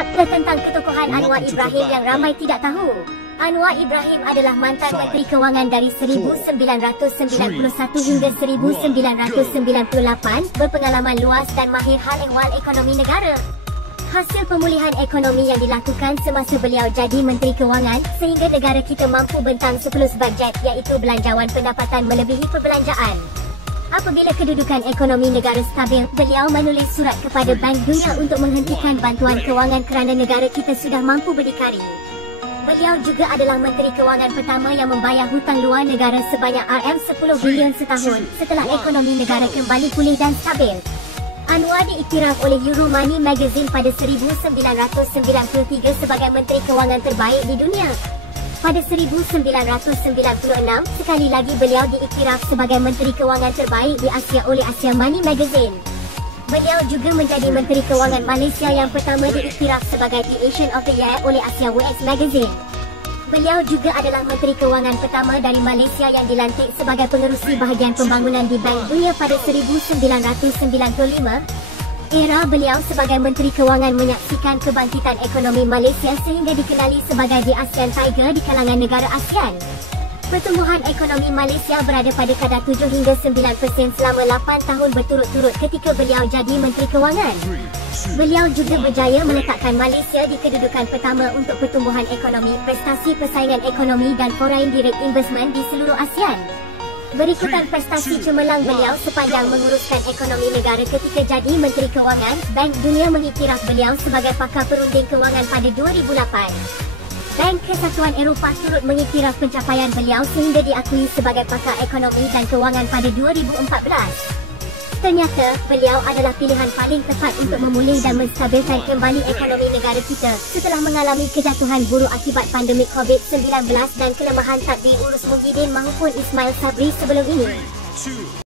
Fakta tentang ketokohan Anwar Ibrahim yang ramai tidak tahu. Anwar Ibrahim adalah mantan Menteri Kewangan dari 1991 hingga 1998, berpengalaman luas dan mahir hal ehwal ekonomi negara. Hasil pemulihan ekonomi yang dilakukan semasa beliau jadi Menteri Kewangan sehingga negara kita mampu bentang surplus bajet, iaitu belanjawan pendapatan melebihi perbelanjaan. Apabila kedudukan ekonomi negara stabil, beliau menulis surat kepada Bank Dunia untuk menghentikan bantuan kewangan kerana negara kita sudah mampu berdikari. Beliau juga adalah Menteri Kewangan pertama yang membayar hutang luar negara sebanyak RM10 bilion setahun setelah ekonomi negara kembali pulih dan stabil. Anwar diiktiraf oleh Euromoney Magazine pada 1993 sebagai Menteri Kewangan terbaik di dunia. Pada 1996, sekali lagi beliau diiktiraf sebagai Menteri Kewangan terbaik di Asia oleh Asia Money Magazine. Beliau juga menjadi Menteri Kewangan Malaysia yang pertama diiktiraf sebagai The Asian of the Year oleh Asia WS Magazine. Beliau juga adalah Menteri Kewangan pertama dari Malaysia yang dilantik sebagai pengerusi bahagian pembangunan di Bank Dunia pada 1995. Era beliau sebagai Menteri Kewangan menyaksikan kebangkitan ekonomi Malaysia sehingga dikenali sebagai The ASEAN Tiger di kalangan negara ASEAN. Pertumbuhan ekonomi Malaysia berada pada kadar 7 hingga 9% selama 8 tahun berturut-turut ketika beliau jadi Menteri Kewangan. Beliau juga berjaya meletakkan Malaysia di kedudukan pertama untuk pertumbuhan ekonomi, prestasi persaingan ekonomi dan foreign direct investment di seluruh ASEAN. Berikutan prestasi cemerlang beliau sepanjang menguruskan ekonomi negara ketika jadi Menteri Kewangan, Bank Dunia mengiktiraf beliau sebagai pakar perunding kewangan pada 2008. Bank Kesatuan Eropah turut mengiktiraf pencapaian beliau sehingga diakui sebagai pakar ekonomi dan kewangan pada 2014. Ternyata, beliau adalah pilihan paling tepat untuk memulih dan menstabilkan kembali ekonomi negara kita setelah mengalami kejatuhan buruk akibat pandemik COVID-19 dan kelemahan tadbir Urus Muhyiddin maupun Ismail Sabri sebelum ini.